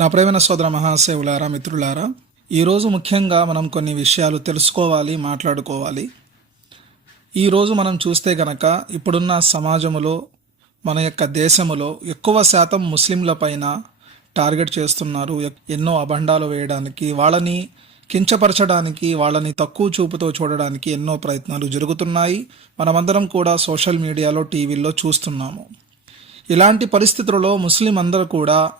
నా ప్రేమైన సోదర మహాసేవులారా మిత్రులారా ఈరోజు ముఖ్యంగా మనం కొన్ని విషయాలు తెలుసుకోవాలి మాట్లాడుకోవాలి. ఈరోజు మనం చూస్తే గనక ఇప్పుడున్న సమాజములో మన యొక్క దేశములో ఎక్కువ శాతం ముస్లింల పైన టార్గెట్ చేస్తున్నారు ఎన్నో అభండాలు వేయడానికి వాళ్ళని కించపరచడానికి వాళ్ళని తక్కువ చూపుతో చూడడానికి ఎన్నో ప్రయత్నాలు జరుగుతున్నాయి. మనమందరం కూడా సోషల్ మీడియాలో టీవీల్లో చూస్తున్నాము. ఇలాంటి పరిస్థితులలో ముస్లిం అందరూ కూడా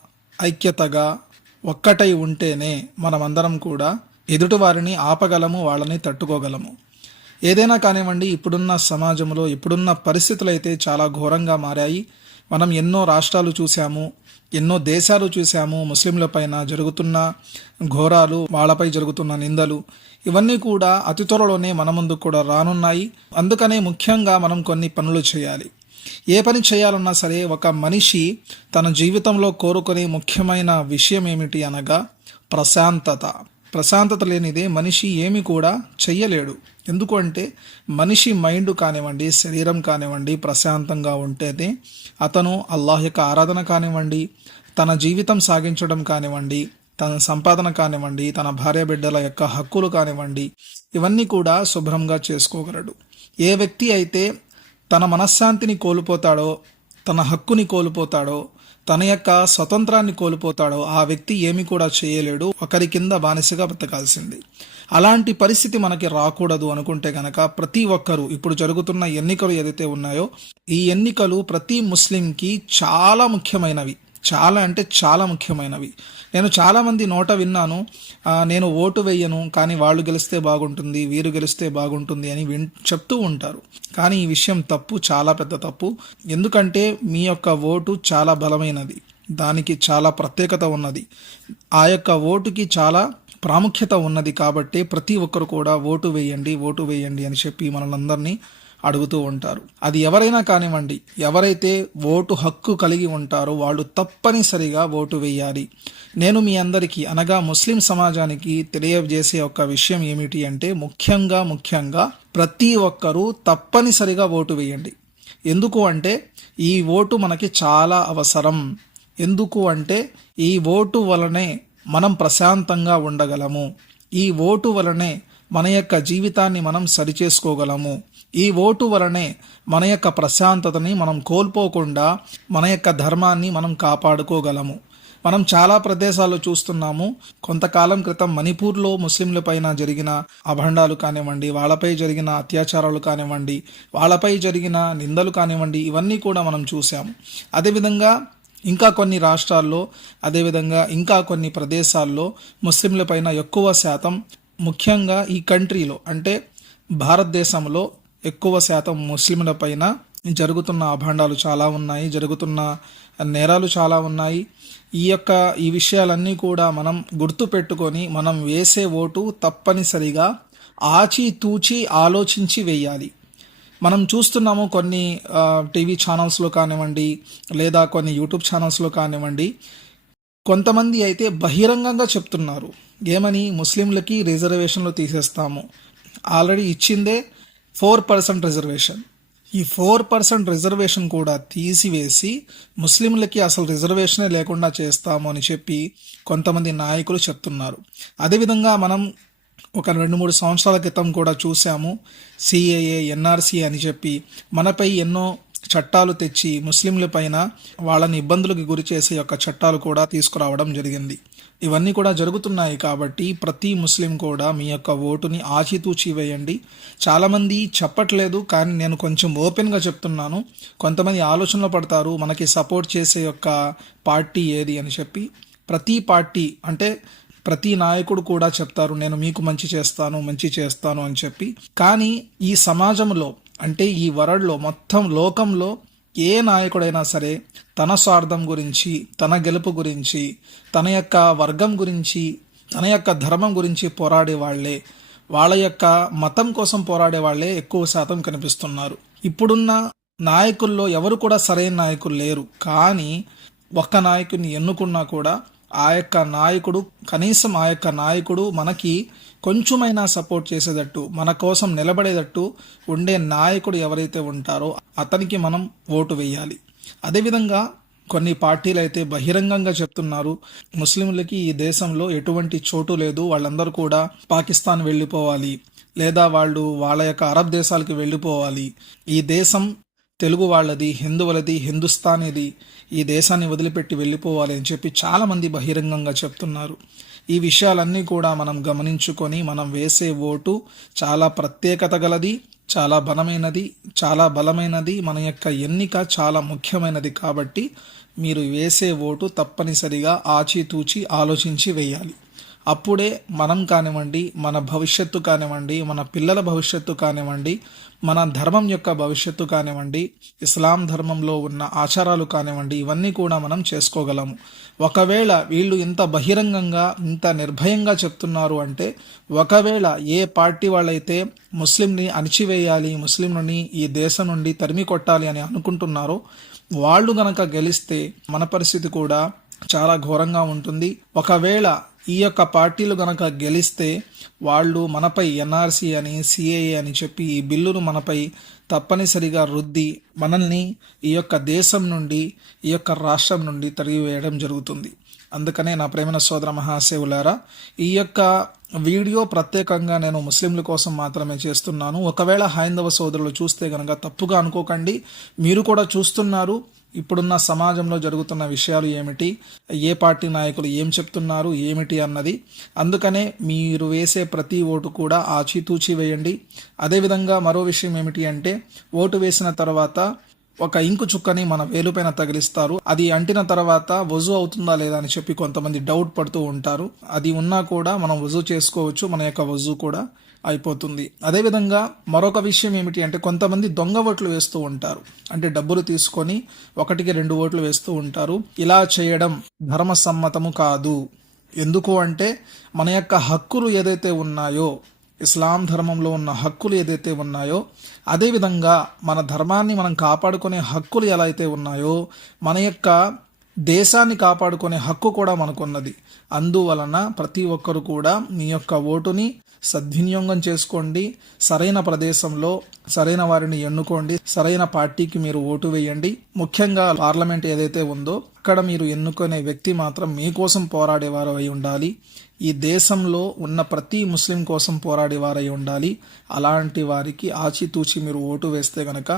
ఐక్యతగా ఒక్కటై ఉంటేనే మనమందరం కూడా ఎదుటివారిని ఆపగలము వాళ్ళని తట్టుకోగలము. ఏదైనా కానివ్వండి ఇప్పుడున్న సమాజంలో ఇప్పుడున్న పరిస్థితులు అయితే చాలా ఘోరంగా మారాయి. మనం ఎన్నో రాష్ట్రాలు చూసాము ఎన్నో దేశాలు చూసాము ముస్లింల పైన జరుగుతున్న ఘోరాలు వాళ్ళపై జరుగుతున్న నిందలు ఇవన్నీ కూడా అతి త్వరలోనే మన ముందు కూడా రానున్నాయి. అందుకనే ముఖ్యంగా మనం కొన్ని పనులు చేయాలి. ఏ పని చేయాలన్నా సరే ఒక మనిషి తన జీవితంలో కోరుకునే ముఖ్యమైన విషయం ఏమిటి అనగా ప్రశాంతత. ప్రశాంతత లేనిదే మనిషి ఏమి కూడా చెయ్యలేడు. ఎందుకు అంటే మనిషి మైండ్ కానివ్వండి శరీరం కానివ్వండి ప్రశాంతంగా ఉంటేనే అతను అల్లాహ్ యొక్క ఆరాధన కానివ్వండి తన జీవితం సాగించడం కానివ్వండి తన సంపాదన కానివ్వండి తన భార్య బిడ్డల యొక్క హక్కులు కానివ్వండి ఇవన్నీ కూడా శుభ్రంగా చేసుకోగలడు. ఏ వ్యక్తి అయితే తన మనశ్శాంతిని కోల్పోతాడో తన హక్కుని కోల్పోతాడో తన యొక్క స్వతంత్రాన్ని కోల్పోతాడో ఆ వ్యక్తి ఏమి కూడా చేయలేడు. ఒకరి కింద బానిసగా బ్రతకాల్సింది. అలాంటి పరిస్థితి మనకి రాకూడదు అనుకుంటే గనక ప్రతి ఒక్కరూ ఇప్పుడు జరుగుతున్న ఎన్నికలు ఏదైతే ఉన్నాయో ఈ ఎన్నికలు ప్రతి ముస్లింకి చాలా ముఖ్యమైనవి. చాలా అంటే చాలా ముఖ్యమైనవి. నేను చాలామంది నోట విన్నాను నేను ఓటు వేయను కానీ వాళ్ళు గెలిస్తే బాగుంటుంది వీరు గెలిస్తే బాగుంటుంది అని విన్ చెప్తూ ఉంటారు. కానీ ఈ విషయం తప్పు చాలా పెద్ద తప్పు. ఎందుకంటే మీ యొక్క ఓటు చాలా బలమైనది. దానికి చాలా ప్రత్యేకత ఉన్నది. ఆ యొక్క ఓటుకి చాలా ప్రాముఖ్యత ఉన్నది కాబట్టి ప్రతి ఒక్కరు కూడా ఓటు వేయండి ఓటు వేయండి అని చెప్పి మనల్ని అడుగుతూ ఉంటారు. అది ఎవరైనా కానివ్వండి ఎవరైతే ఓటు హక్కు కలిగి ఉంటారో వాళ్ళు తప్పనిసరిగా ఓటు వేయాలి. నేను మీ అందరికీ అనగా ముస్లిం సమాజానికి తెలియజేసే ఒక విషయం ఏమిటి అంటే ముఖ్యంగా ముఖ్యంగా ప్రతి ఒక్కరూ తప్పనిసరిగా ఓటు వేయండి. ఎందుకు అంటే ఈ ఓటు మనకి చాలా అవసరం. ఎందుకు అంటే ఈ ఓటు వలనే మనం ప్రశాంతంగా ఉండగలము. ఈ ఓటు వలనే మన యొక్క జీవితాన్ని మనం సరిచేసుకోగలము. ఈ ఓటు వలనే మన యొక్క ప్రశాంతతని మనం కోల్పోకుండా మన యొక్క ధర్మాన్ని మనం కాపాడుకోగలము. మనం చాలా ప్రదేశాల్లో చూస్తున్నాము. కొంతకాలం క్రితం మణిపూర్లో ముస్లింలపైన జరిగిన అభండాలు కానివ్వండి వాళ్ళపై జరిగిన అత్యాచారాలు కానివ్వండి వాళ్ళపై జరిగిన నిందలు కానివ్వండి ఇవన్నీ కూడా మనం చూసాము అదేవిధంగా ఇంకా కొన్ని రాష్ట్రాల్లో అదేవిధంగా ఇంకా కొన్ని ప్రదేశాల్లో ముస్లింలపైన ఎక్కువ శాతం ముఖ్యంగా ఈ కంట్రీలో అంటే భారతదేశంలో ఎక్కువ శాతం ముస్లింల పైన జరుగుతున్న అభాండాలు చాలా ఉన్నాయి జరుగుతున్న నేరాలు చాలా ఉన్నాయి. ఈ యొక్క ఈ విషయాలన్నీ కూడా మనం గుర్తు పెట్టుకొని మనం వేసే ఓటు తప్పనిసరిగా ఆచి తూచి ఆలోచించి వేయాలి. మనం చూస్తున్నాము కొన్ని టీవీ ఛానల్స్లో కానివ్వండి లేదా కొన్ని యూట్యూబ్ ఛానల్స్లో కానివ్వండి కొంతమంది అయితే బహిరంగంగా చెప్తున్నారు. ఏమని? ముస్లింలకి రిజర్వేషన్లు తీసేస్తాము. ఆల్రెడీ ఇచ్చిందే ఫోర్ పర్సెంట్ రిజర్వేషన్. ఈ ఫోర్ పర్సెంట్ రిజర్వేషన్ కూడా తీసివేసి ముస్లింలకి అసలు రిజర్వేషనే లేకుండా చేస్తాము అని చెప్పి కొంతమంది నాయకులు చెప్తున్నారు. అదేవిధంగా మనం ఒక రెండు మూడు సంవత్సరాల క్రితం కూడా చూసాము సిఏఏ ఎన్ఆర్సీ అని చెప్పి మనపై ఎన్నో చట్టాలు తెచ్చి ముస్లింల పైన వాళ్ళని ఇబ్బందులకు గురి చేసే యొక్క చట్టాలు కూడా తీసుకురావడం జరిగింది. ఇవన్నీ కూడా జరుగుతున్నాయి కాబట్టి ప్రతి ముస్లిం కూడా మీ యొక్క ఓటుని ఆచితూచి వేయండి. చాలామంది చెప్పట్లేదు కానీ నేను కొంచెం ఓపెన్గా చెప్తున్నాను. కొంతమంది ఆలోచనలో పడతారు మనకి సపోర్ట్ చేసే యొక్క పార్టీ ఏది అని చెప్పి. ప్రతి పార్టీ అంటే ప్రతి నాయకుడు కూడా చెప్తారు నేను మీకు మంచి చేస్తాను మంచి చేస్తాను అని చెప్పి. కానీ ఈ సమాజంలో అంటే ఈ వరల్డ్లో మొత్తం లోకంలో ఏ నాయకుడైనా సరే తన స్వార్థం గురించి తన గెలుపు గురించి తన యొక్క వర్గం గురించి తన యొక్క ధర్మం గురించి పోరాడే వాళ్ళే. వాళ్ళ యొక్క మతం కోసం పోరాడే వాళ్ళే ఎక్కువ శాతం కనిపిస్తున్నారు. ఇప్పుడున్న నాయకుల్లో ఎవరు కూడా సరైన నాయకులు లేరు. కానీ ఒక్క నాయకుడిని ఎన్నుకున్నా కూడా ఆ యొక్క నాయకుడు కనీసం ఆ యొక్క నాయకుడు మనకి కొంచెమైనా సపోర్ట్ చేసేటట్టు మన కోసం నిలబడేటట్టు ఉండే నాయకుడు ఎవరైతే ఉంటారో అతనికి మనం ఓటు వేయాలి. అదేవిధంగా కొన్ని పార్టీలు అయితే బహిరంగంగా చెప్తున్నారు ముస్లింలకి ఈ దేశంలో ఎటువంటి చోటు లేదు వాళ్ళందరూ కూడా పాకిస్తాన్ వెళ్ళిపోవాలి లేదా వాళ్ళు వాళ్ళ యొక్క అరబ్ దేశాలకు వెళ్ళిపోవాలి. ఈ దేశం తెలుగు వాళ్ళది హిందువులది హిందుస్థానీది ఈ దేశాన్ని వదిలిపెట్టి వెళ్ళిపోవాలి అని చెప్పి చాలామంది బహిరంగంగా చెప్తున్నారు. ఈ విషయాలన్నీ కూడా మనం గమనించుకొని మనం వేసే ఓటు చాలా ప్రత్యేకత గలది చాలా బలమైనది చాలా బలమైనది మన యొక్క ఎన్నిక చాలా ముఖ్యమైనది కాబట్టి మీరు వేసే ఓటు తప్పనిసరిగా ఆచితూచి ఆలోచించి వేయాలి. అప్పుడే మనం కానివ్వండి మన భవిష్యత్తు కానివ్వండి మన పిల్లల భవిష్యత్తు కానివ్వండి మన ధర్మం యొక్క భవిష్యత్తు కానివ్వండి ఇస్లాం ధర్మంలో ఉన్న ఆచారాలు కానివ్వండి ఇవన్నీ కూడా మనం చేసుకోగలము. ఒకవేళ వీళ్ళు ఇంత బహిరంగంగా ఇంత నిర్భయంగా చెప్తున్నారు అంటే ఒకవేళ ఏ పార్టీ వాళ్ళైతే ముస్లింని అణిచివేయాలి ముస్లింలని ఈ దేశం నుండి తరిమి కొట్టాలి అని అనుకుంటున్నారో వాళ్ళు గనక గెలిస్తే మన పరిస్థితి కూడా చాలా ఘోరంగా ఉంటుంది. ఒకవేళ ఈ యొక్క పార్టీలు గనక గెలిస్తే వాళ్ళు మనపై ఎన్ఆర్సీ అని సిఏఏ అని చెప్పి ఈ బిల్లును మనపై తప్పనిసరిగా రుద్ది మనల్ని ఈ యొక్క దేశం నుండి ఈ యొక్క రాష్ట్రం నుండి తరిగివేయడం జరుగుతుంది. అందుకనే నా ప్రేమన సోదర మహాసేవులారా ఈ యొక్క వీడియో ప్రత్యేకంగా నేను ముస్లింల కోసం మాత్రమే చేస్తున్నాను. ఒకవేళ హైందవ సోదరులు చూస్తే కనుక తప్పుగా అనుకోకండి. మీరు కూడా చూస్తున్నారు. ఇప్పుడున్న సమాజంలో జరుగుతున్న విషయాలు ఏమిటి? ఏ పార్టీ నాయకులు ఏం చెప్తున్నారు? ఏమిటి అన్నది. అందుకనే మీరు వేసే ప్రతి ఓటు కూడా ఆచితూచి వేయండి. అదేవిధంగా మరో విషయం ఏమిటి అంటే ఓటు వేసిన తర్వాత ఒక ఇంకు చుక్కని మన వేలుపైన తగిలిస్తారు. అది అంటిన తర్వాత వజు అవుతుందా లేదా అని చెప్పి కొంతమంది డౌట్ పడుతూ ఉంటారు. అది ఉన్నా కూడా మనం వజు చేసుకోవచ్చు మన యొక్క వజు కూడా అయిపోతుంది. అదేవిధంగా మరొక విషయం ఏమిటి అంటే కొంతమంది దొంగ ఓట్లు వేస్తూ ఉంటారు. అంటే డబ్బులు తీసుకొని ఒకటికి రెండు ఓట్లు వేస్తూ ఉంటారు. ఇలా చేయడం ధర్మసమ్మతము కాదు. ఎందుకు అంటే మన యొక్క హక్కులు ఏదైతే ఉన్నాయో ఇస్లాం ధర్మంలో ఉన్న హక్కులు ఏదైతే ఉన్నాయో అదేవిధంగా మన ధర్మాన్ని మనం కాపాడుకునే హక్కులు ఎలా అయితే ఉన్నాయో మన యొక్క దేశాన్ని కాపాడుకునే హక్కు కూడా మనకున్నది. అందువలన ప్రతి ఒక్కరు కూడా మీ యొక్క ఓటుని సద్వినియోగం చేసుకోండి. సరైన ప్రదేశంలో సరైన వారిని ఎన్నుకోండి. సరైన పార్టీకి మీరు ఓటు వేయండి. ముఖ్యంగా పార్లమెంట్ ఏదైతే ఉందో అక్కడ మీరు ఎన్నుకునే వ్యక్తి మాత్రం మీకోసం పోరాడేవారు అయి ఉండాలి. ఈ దేశంలో ఉన్న ప్రతి ముస్లిం కోసం పోరాడేవారై ఉండాలి. అలాంటి వారికి ఆచితూచి మీరు ఓటు వేస్తే గనక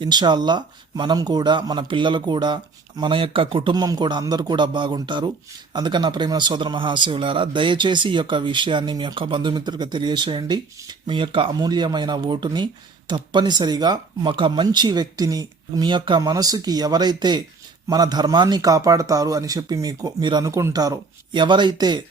ఇన్షాల్లా మనం కూడా మన పిల్లలు కూడా మన యొక్క కుటుంబం కూడా అందరూ కూడా బాగుంటారు. అందుకని నా ప్రేమ సోదర మహాశివులారా దయచేసి ఈ యొక్క విషయాన్ని మీ యొక్క బంధుమిత్రులకు తెలియచేయండి. మీ యొక్క అమూల్యమైన ఓటుని తప్పనిసరిగా ఒక మంచి వ్యక్తిని మీ యొక్క మనసుకి ఎవరైతే మన ధర్మాన్ని కాపాడతారు అని చెప్పి మీకు మీరు అనుకుంటారో ఎవరైతే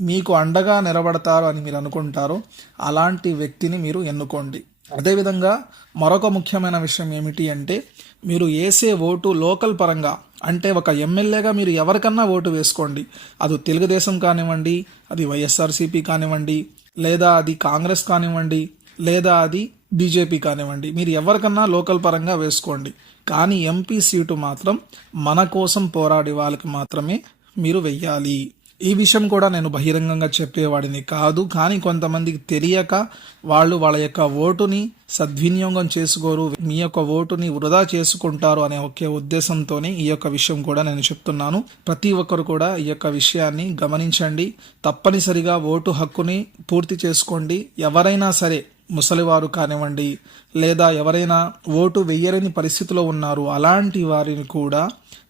మీకు అండగా నిలబడతారు అని మీరు అనుకుంటారో అలాంటి వ్యక్తిని మీరు ఎన్నుకోండి. అదేవిధంగా మరొక ముఖ్యమైన విషయం ఏమిటి అంటే మీరు వేసే ఓటు లోకల్ పరంగా అంటే ఒక ఎమ్మెల్యేగా మీరు ఎవరికన్నా ఓటు వేసుకోండి. అది తెలుగుదేశం కానివ్వండి అది వైఎస్ఆర్సీపీ కానివ్వండి లేదా అది కాంగ్రెస్ కానివ్వండి లేదా అది బీజేపీ కానివ్వండి. మీరు ఎవరికన్నా లోకల్ పరంగా వేసుకోండి. కానీ ఎంపీ సీటు మాత్రం మన కోసం పోరాడే వాళ్ళకి మాత్రమే మీరు వెయ్యాలి. ఈ విషయం కూడా నేను బహిరంగంగా చెప్పేవాడిని కాదు కానీ కొంతమందికి తెలియక వాళ్ళు వాళ్ళ యొక్క ఓటుని సద్వినియోగం చేసుకోరు మీ యొక్క ఓటుని వృధా చేసుకుంటారు అనే ఒకే ఉద్దేశంతోనే ఈ యొక్క విషయం కూడా నేను చెప్తున్నాను. ప్రతి ఒక్కరు కూడా ఈ యొక్క విషయాన్ని గమనించండి. తప్పనిసరిగా ఓటు హక్కుని పూర్తి చేసుకోండి. ఎవరైనా సరే ముసలివారు కానివ్వండి లేదా ఎవరైనా ఓటు వెయ్యలేని పరిస్థితిలో ఉన్నారు అలాంటి వారిని కూడా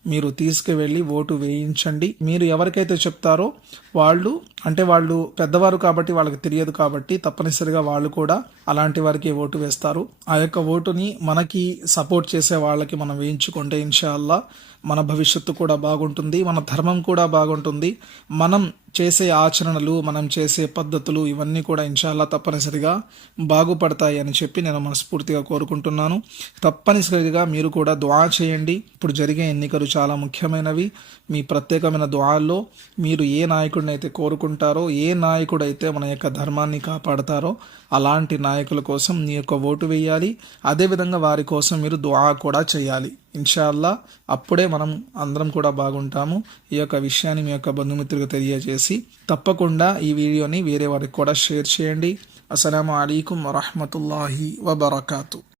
మీరు తీసుకువెళ్ళి ఓటు వేయించండి. మీరు ఎవరికైతే చెప్తారో వాళ్ళు అంటే వాళ్ళు పెద్దవారు కాబట్టి వాళ్ళకి తెలియదు కాబట్టి తప్పనిసరిగా వాళ్ళు కూడా అలాంటి వారికి ఓటు వేస్తారు. ఆ యొక్క ఓటుని మనకి సపోర్ట్ చేసే వాళ్ళకి మనం వేయించుకుంటే ఇన్షాల్లా మన భవిష్యత్తు కూడా బాగుంటుంది మన ధర్మం కూడా బాగుంటుంది. మనం చేసే ఆచరణలు మనం చేసే పద్ధతులు ఇవన్నీ కూడా ఇన్షాల్లా తప్పనిసరిగా బాగుపడతాయి అని చెప్పి నేను మనస్ఫూర్తిగా కోరుకుంటున్నాను. తప్పనిసరిగా మీరు కూడా దువా చేయండి. ఇప్పుడు జరిగే ఎన్నికలు చాలా ముఖ్యమైనవి. మీ ప్రత్యేకమైన దువాల్లో మీరు ఏ నాయకుడిని అయితే కోరుకుంటారో ఏ నాయకుడైతే మన యొక్క ధర్మాన్ని కాపాడతారో అలాంటి నాయకుల కోసం మీ యొక్క ఓటు వేయాలి. అదేవిధంగా వారి కోసం మీరు దువా కూడా చేయాలి. ఇన్షాల్లా అప్పుడే మనం అందరం కూడా బాగుంటాము. ఈ యొక్క విషయాన్ని మీ యొక్క బంధుమిత్రులకు తెలియజేసి తప్పకుండా ఈ వీడియోని వేరే వారికి కూడా షేర్ చేయండి. అస్సలం అయికం వరహమతుల్లాహి వబర్కాతు.